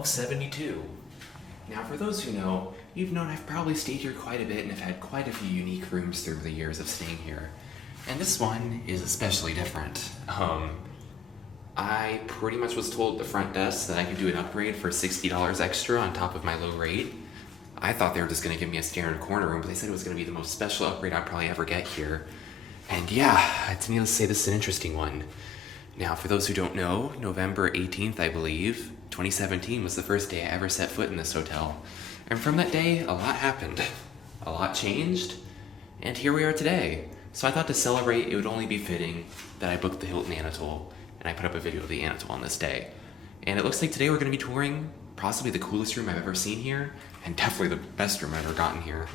1272. Now, for those who know, you've known I've probably stayed here quite a bit and have had quite a few unique rooms through the years of staying here. And this one is especially different. I pretty much was told at the front desk that I could do an upgrade for $60 extra on top of my low rate. I thought they were just going to give me a standard corner room, but they said it was going to be the most special upgrade I'd probably ever get here. And yeah, it's needless to say this is an interesting one. Now, for those who don't know, November 18th, I believe, 2017 was the first day I ever set foot in this hotel. And from that day, a lot happened. A lot changed, and here we are today. So I thought to celebrate, it would only be fitting that I booked the Hilton Anatole, and I put up a video of the Anatole on this day. And it looks like today we're going to be touring possibly the coolest room I've ever seen here, and definitely the best room I've ever gotten here.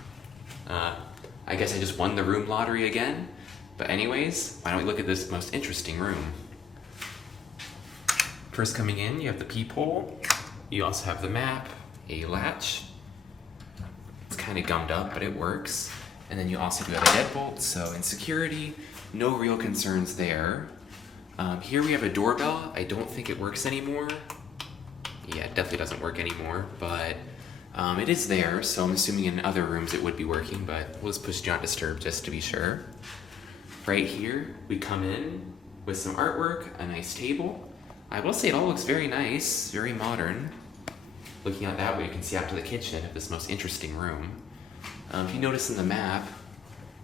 I guess I just won the room lottery again. But anyways, why don't we look at this most interesting room? First coming in, you have the peephole. You also have the map, a latch. It's kind of gummed up, but it works. And then you also do have a deadbolt, so in security, no real concerns there. Here we have a doorbell. I don't think it works anymore. Yeah, it definitely doesn't work anymore, but it is there, so I'm assuming in other rooms it would be working, but we'll just push do not disturb just to be sure. Right here, we come in with some artwork, a nice table. I will say it all looks very nice, very modern. Looking out that way, you can see out to the kitchen of this most interesting room. If you notice in the map,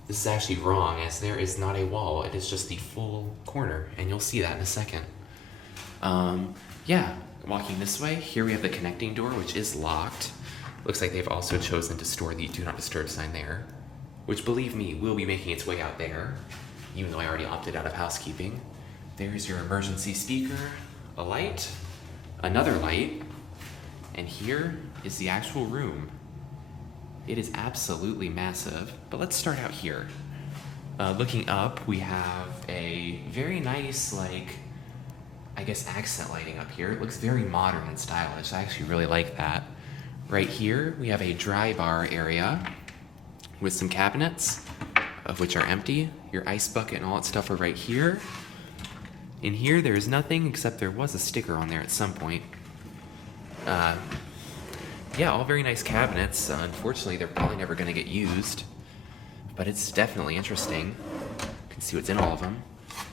this is actually wrong, as there is not a wall. It is just the full corner, and you'll see that in a second. Yeah, walking this way, here we have the connecting door, which is locked. Looks like they've also chosen to store the Do Not Disturb sign there, which, believe me, will be making its way out there, even though I already opted out of housekeeping. There's your emergency speaker, a light, another light, and here is the actual room. It is absolutely massive, but let's start out here. Looking up, we have a very nice, I guess accent lighting up here. It looks very modern and stylish. I actually really like that. Right here, we have a dry bar area with some cabinets, of which are empty. Your ice bucket and all that stuff are right here. In here, there is nothing except there was a sticker on there at some point. Yeah, all very nice cabinets. Unfortunately, they're probably never going to get used, but it's definitely interesting. You can see what's in all of them.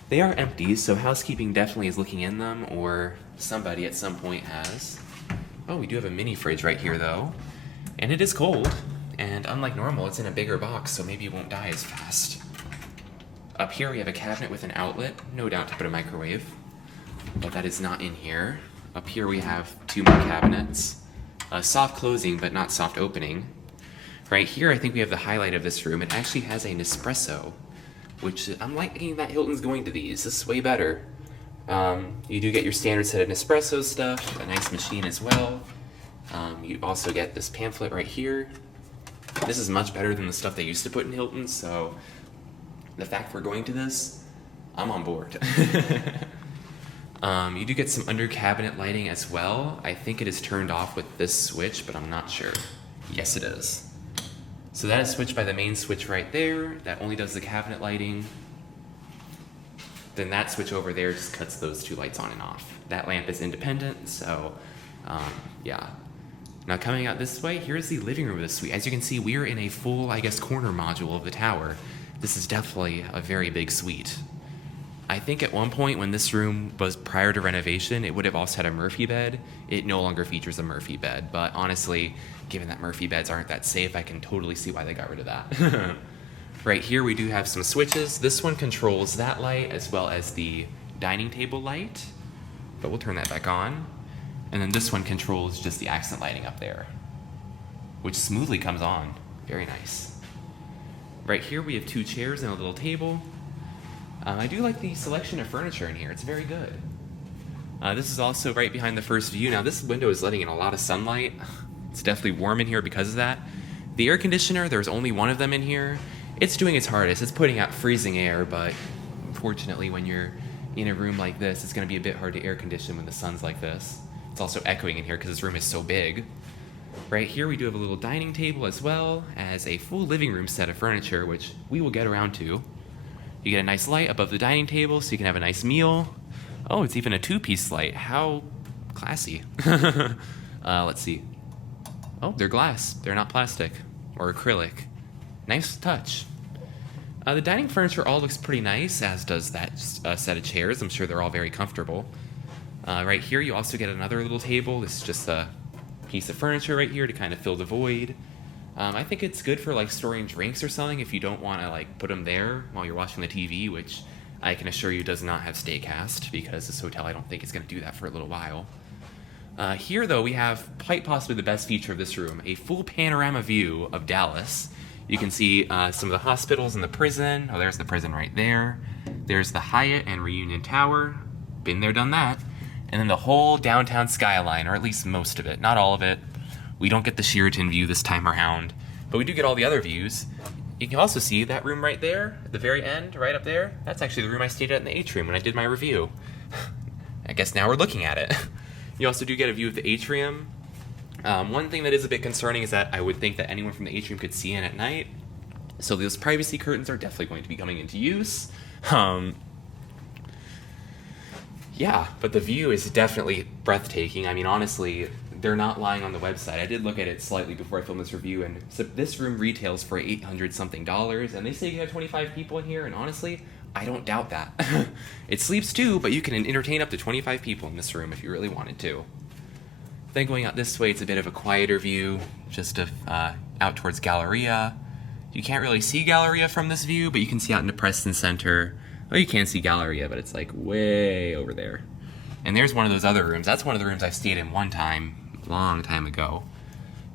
They are empty, so housekeeping definitely is looking in them, or somebody at some point has. Oh, we do have a mini fridge right here, though, and it is cold, and unlike normal, it's in a bigger box, so maybe it won't die as fast. Up here, we have a cabinet with an outlet, no doubt to put a microwave, but that is not in here. Up here, we have two more cabinets. Soft closing, but not soft opening. Right here, I think we have the highlight of this room. It actually has a Nespresso, which I'm liking that Hilton's going to these. This is way better. You do get your standard set of Nespresso stuff, a nice machine as well. You also get this pamphlet right here. This is much better than the stuff they used to put in Hilton, so the fact we're going to this, I'm on board. You do get some under cabinet lighting as well. I think it is turned off with this switch, but I'm not sure. Yes, it is. So that is switched by the main switch right there. That only does the cabinet lighting. Then that switch over there just cuts those two lights on and off. That lamp is independent, so yeah. Now coming out this way, here's the living room of the suite. As you can see, we are in a full, I guess, corner module of the tower. This is definitely a very big suite. I think at one point when this room was prior to renovation, it would have also had a Murphy bed. It no longer features a Murphy bed, but honestly, given that Murphy beds aren't that safe, I can totally see why they got rid of that. Right here, we do have some switches. This one controls that light as well as the dining table light, but we'll turn that back on. And then this one controls just the accent lighting up there, which smoothly comes on. Very nice. Right here, we have two chairs and a little table. I do like the selection of furniture in here. It's very good. This is also right behind the first view. Now, this window is letting in a lot of sunlight. It's definitely warm in here because of that. The air conditioner, there's only one of them in here. It's doing its hardest. It's putting out freezing air, but unfortunately, when you're in a room like this, it's going to be a bit hard to air condition when the sun's like this. It's also echoing in here because this room is so big. Right here, we do have a little dining table as well as a full living room set of furniture, which we will get around to. You get a nice light above the dining table so you can have a nice meal. Oh, it's even a two-piece light. How classy. Let's see. Oh, they're glass. They're not plastic or acrylic. Nice touch. The dining furniture all looks pretty nice, as does that set of chairs. I'm sure they're all very comfortable. Right here, you also get another little table. This is just a piece of furniture right here to kind of fill the void. I think it's good for like storing drinks or something if you don't want to like put them there while you're watching the TV, which I can assure you does not have Staycast, because this hotel I don't think is going to do that for a little while. Here, though, we have quite possibly the best feature of this room, a full panorama view of Dallas. You can see some of the hospitals and the prison. Oh, there's the prison right there. There's the Hyatt and Reunion Tower. Been there, done that. And then the whole downtown skyline, or at least most of it. Not all of it. We don't get the Sheraton view this time around, but we do get all the other views. You can also see that room right there, at the very end, right up there. That's actually the room I stayed at in the Atrium when I did my review. I guess now we're looking at it. You also do get a view of the Atrium. One thing that is a bit concerning is that I would think that anyone from the Atrium could see in at night. So those privacy curtains are definitely going to be coming into use. Yeah, but the view is definitely breathtaking. I mean, honestly, they're not lying on the website. I did look at it slightly before I filmed this review, and so this room retails for $800-something, and they say you have 25 people in here, and honestly, I don't doubt that. It sleeps too, but you can entertain up to 25 people in this room if you really wanted to. Then going out this way, it's a bit of a quieter view, just out towards Galleria. You can't really see Galleria from this view, but you can see out into Preston Center. Well, you can see Galleria, but it's like way over there. And there's one of those other rooms. That's one of the rooms I stayed in one time, long time ago.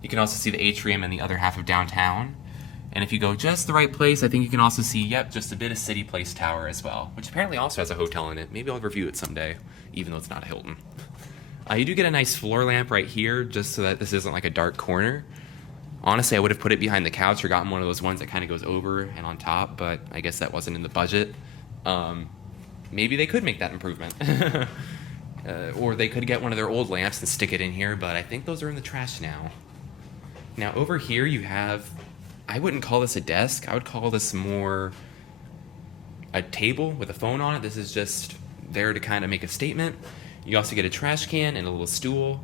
You can also see the Atrium and the other half of downtown. And if you go just the right place, I think you can also see, just a bit of City Place Tower as well, which apparently also has a hotel in it. Maybe I'll review it someday, even though it's not a Hilton. You do get a nice floor lamp right here, just so that this isn't like a dark corner. Honestly, I would have put it behind the couch or gotten one of those ones that kind of goes over and on top, but I guess that wasn't in the budget. Maybe they could make that improvement. Or they could get one of their old lamps and stick it in here, but I think those are in the trash now. Now over here you have, I wouldn't call this a desk, I would call this more a table with a phone on it. This is just there to kind of make a statement. You also get a trash can and a little stool.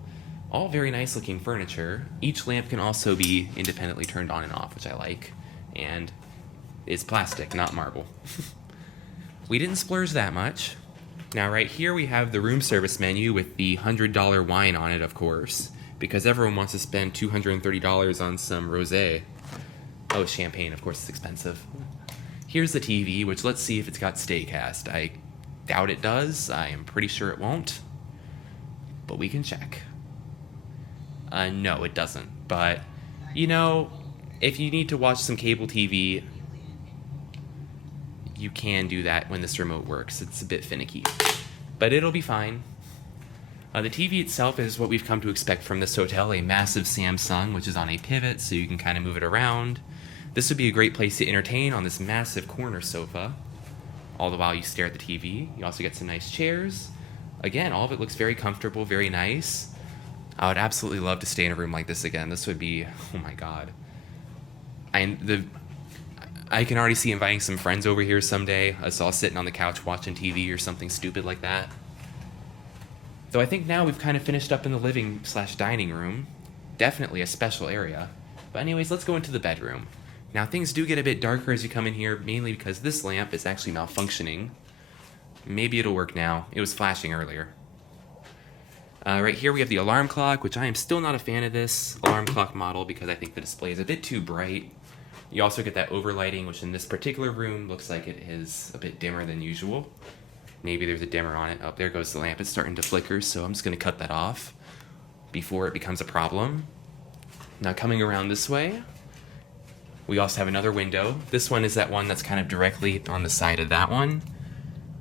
All very nice looking furniture. Each lamp can also be independently turned on and off, which I like, and is plastic, not marble. We didn't splurge that much. Now right here we have the room service menu with the $100 wine on it, of course, because everyone wants to spend $230 on some rosé. Oh, champagne, of course it's expensive. Here's the TV, which let's see if it's got Staycast. I doubt it does. I am pretty sure it won't, but we can check. No, it doesn't. But, if you need to watch some cable TV, you can do that when this remote works. It's a bit finicky, but it'll be fine. The TV itself is what we've come to expect from this hotel, a massive Samsung, which is on a pivot, so you can kind of move it around. This would be a great place to entertain on this massive corner sofa, all the while you stare at the TV. You also get some nice chairs. Again, all of it looks very comfortable, very nice. I would absolutely love to stay in a room like this again. This would be, oh my god. I can already see inviting some friends over here someday, us all sitting on the couch watching TV or something stupid like that. Though I think now we've kind of finished up in the living/dining room. Definitely a special area. But anyways, let's go into the bedroom. Now things do get a bit darker as you come in here, mainly because this lamp is actually malfunctioning. Maybe it'll work now. It was flashing earlier. Right here we have the alarm clock, which I am still not a fan of this alarm clock model because I think the display is a bit too bright. You also get that overlighting, which in this particular room looks like it is a bit dimmer than usual. Maybe there's a dimmer on it. Oh, there goes the lamp. It's starting to flicker, so I'm just going to cut that off before it becomes a problem. Now coming around this way, we also have another window. This one is that one that's kind of directly on the side of that one,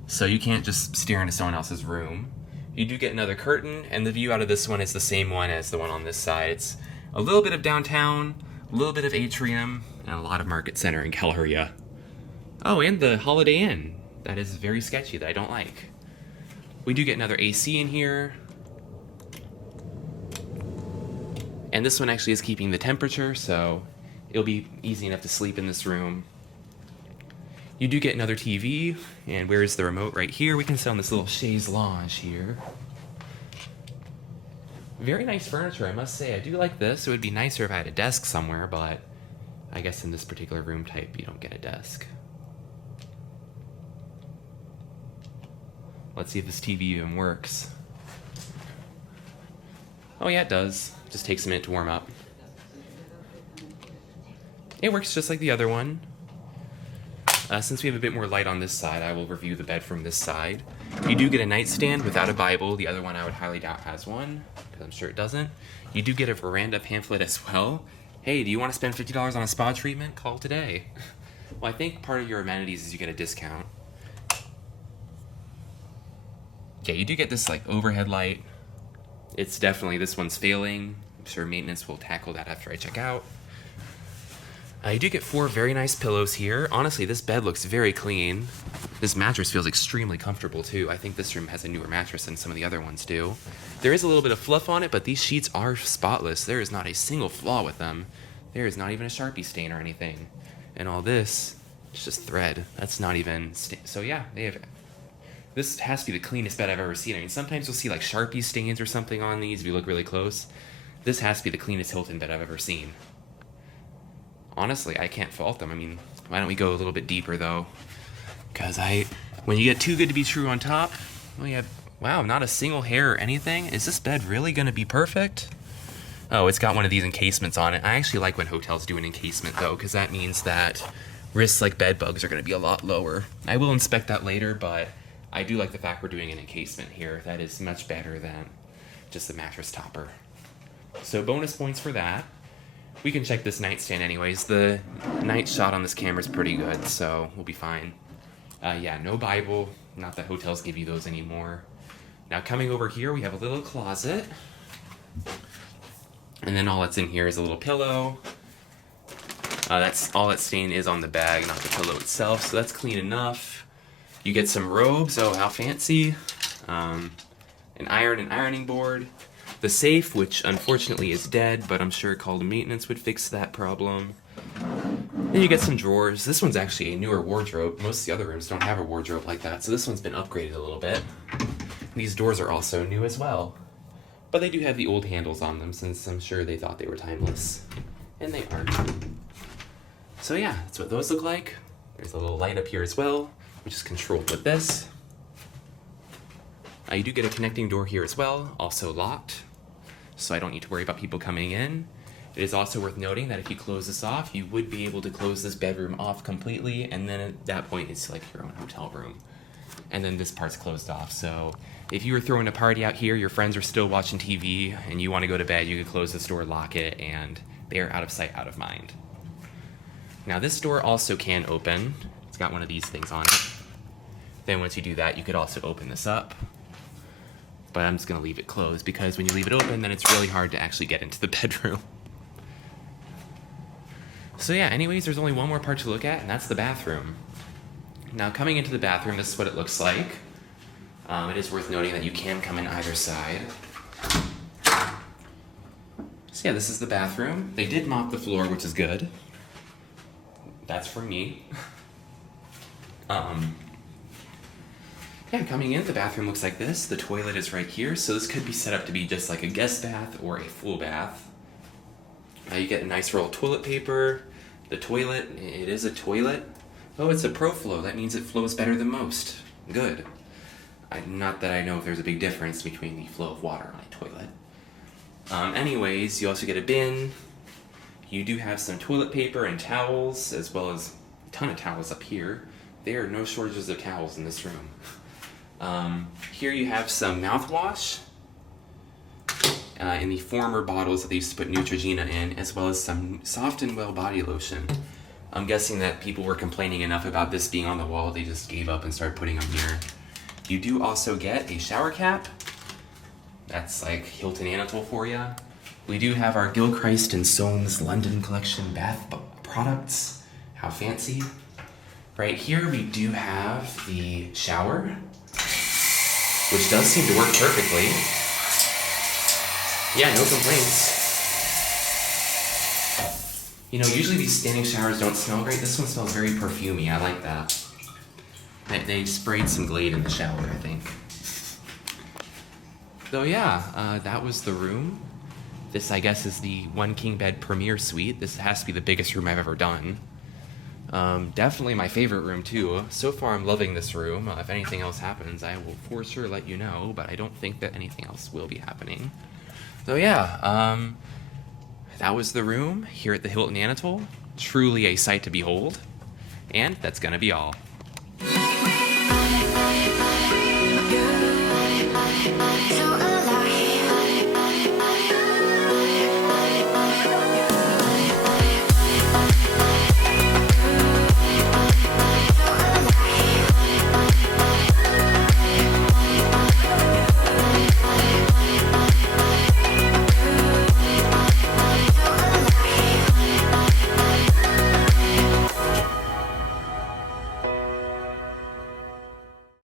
so you can't just stare into someone else's room. You do get another curtain, and the view out of this one is the same one as the one on this side. It's a little bit of downtown, a little bit of Atrium, and a lot of Market Center and Galleria. Oh, and the Holiday Inn. That is very sketchy, that I don't like. We do get another AC in here. And this one actually is keeping the temperature, so it'll be easy enough to sleep in this room. You do get another TV, and where is the remote? Right here. We can sit on this little chaise lounge here. Very nice furniture, I must say. I do like this. It would be nicer if I had a desk somewhere, but I guess in this particular room type, you don't get a desk. Let's see if this TV even works. Oh yeah, it does. Just takes a minute to warm up. It works just like the other one. Since we have a bit more light on this side, I will review the bed from this side. You do get a nightstand without a Bible. The other one I would highly doubt has one, because I'm sure it doesn't. You do get a veranda pamphlet as well. Hey, do you want to spend $50 on a spa treatment? Call today. Well, I think part of your amenities is you get a discount. Yeah, you do get this like overhead light. It's definitely, this one's failing. I'm sure maintenance will tackle that after I check out. You do get 4 very nice pillows here. Honestly, this bed looks very clean. This mattress feels extremely comfortable too. I think this room has a newer mattress than some of the other ones do. There is a little bit of fluff on it, but these sheets are spotless. There is not a single flaw with them. There is not even a Sharpie stain or anything. And all this, it's just thread. That's not even, so yeah, they have, this has to be the cleanest bed I've ever seen. I mean, sometimes you'll see like Sharpie stains or something on these if you look really close. This has to be the cleanest Hilton bed I've ever seen. Honestly, I can't fault them. I mean, why don't we go a little bit deeper though? Because when you get too good to be true on top, well, you have, wow, not a single hair or anything. Is this bed really gonna be perfect? Oh, it's got one of these encasements on it. I actually like when hotels do an encasement though, because that means that risks like bed bugs are gonna be a lot lower. I will inspect that later, but I do like the fact we're doing an encasement here. That is much better than just a mattress topper. So bonus points for that. We can check this nightstand anyways. The night shot on this camera is pretty good, so we'll be fine. Yeah, no Bible. Not that hotels give you those anymore. Now coming over here, we have a little closet. And then all that's in here is a little pillow. That's all that stain is on the bag, not the pillow itself, so that's clean enough. You get some robes, oh how fancy. An iron and ironing board. The safe, which unfortunately is dead, but I'm sure call to maintenance would fix that problem. Then you get some drawers. This one's actually a newer wardrobe. Most of the other rooms don't have a wardrobe like that, so this one's been upgraded a little bit. These doors are also new as well. But they do have the old handles on them, since I'm sure they thought they were timeless. And they aren't. So yeah, that's what those look like. There's a little light up here as well, which is controlled with this. You do get a connecting door here as well, also locked, so I don't need to worry about people coming in. It is also worth noting that if you close this off, you would be able to close this bedroom off completely, and then at that point it's like your own hotel room. And then this part's closed off, so if you were throwing a party out here, your friends are still watching TV, and you want to go to bed, you could close this door, lock it, and they are out of sight, out of mind. Now this door also can open. It's got one of these things on it. Then once you do that, you could also open this up. But I'm just gonna leave it closed because when you leave it open, then it's really hard to actually get into the bedroom. So yeah, anyways, there's only one more part to look at, and that's the bathroom. Now coming into the bathroom, this is what it looks like. It is worth noting that you can come in either side. So yeah, this is the bathroom. They did mop the floor, which is good. That's for me. Yeah, coming in, the bathroom looks like this. The toilet is right here, so this could be set up to be just like a guest bath or a full bath. You get a nice roll of toilet paper. The toilet, it is a toilet. Oh, it's a ProFlow. That means it flows better than most. Good. Not that I know if there's a big difference between the flow of water on a toilet. Anyways, you also get a bin. You do have some toilet paper and towels, as well as a ton of towels up here. There are no shortages of towels in this room. Here you have some mouthwash in the former bottles that they used to put Neutrogena in, as well as some Soft and Well body lotion. I'm guessing that people were complaining enough about this being on the wall, they just gave up and started putting them here. You do also get a shower cap. That's like Hilton Anatole for you. We do have our Gilchrist and Soames London Collection bath products. How fancy. Right here we do have the shower, which does seem to work perfectly. Yeah, no complaints. You know, usually these standing showers don't smell great. This one smells very perfumey. I like that. They sprayed some Glade in the shower, I think. So yeah, that was the room. This, I guess, is the one king bed premier suite. This has to be the biggest room I've ever done. Definitely my favorite room too. So far, I'm loving this room. If anything else happens, I will for sure let you know, but I don't think that anything else will be happening. So yeah, that was the room here at the Hilton Anatole. Truly a sight to behold. And that's gonna be all.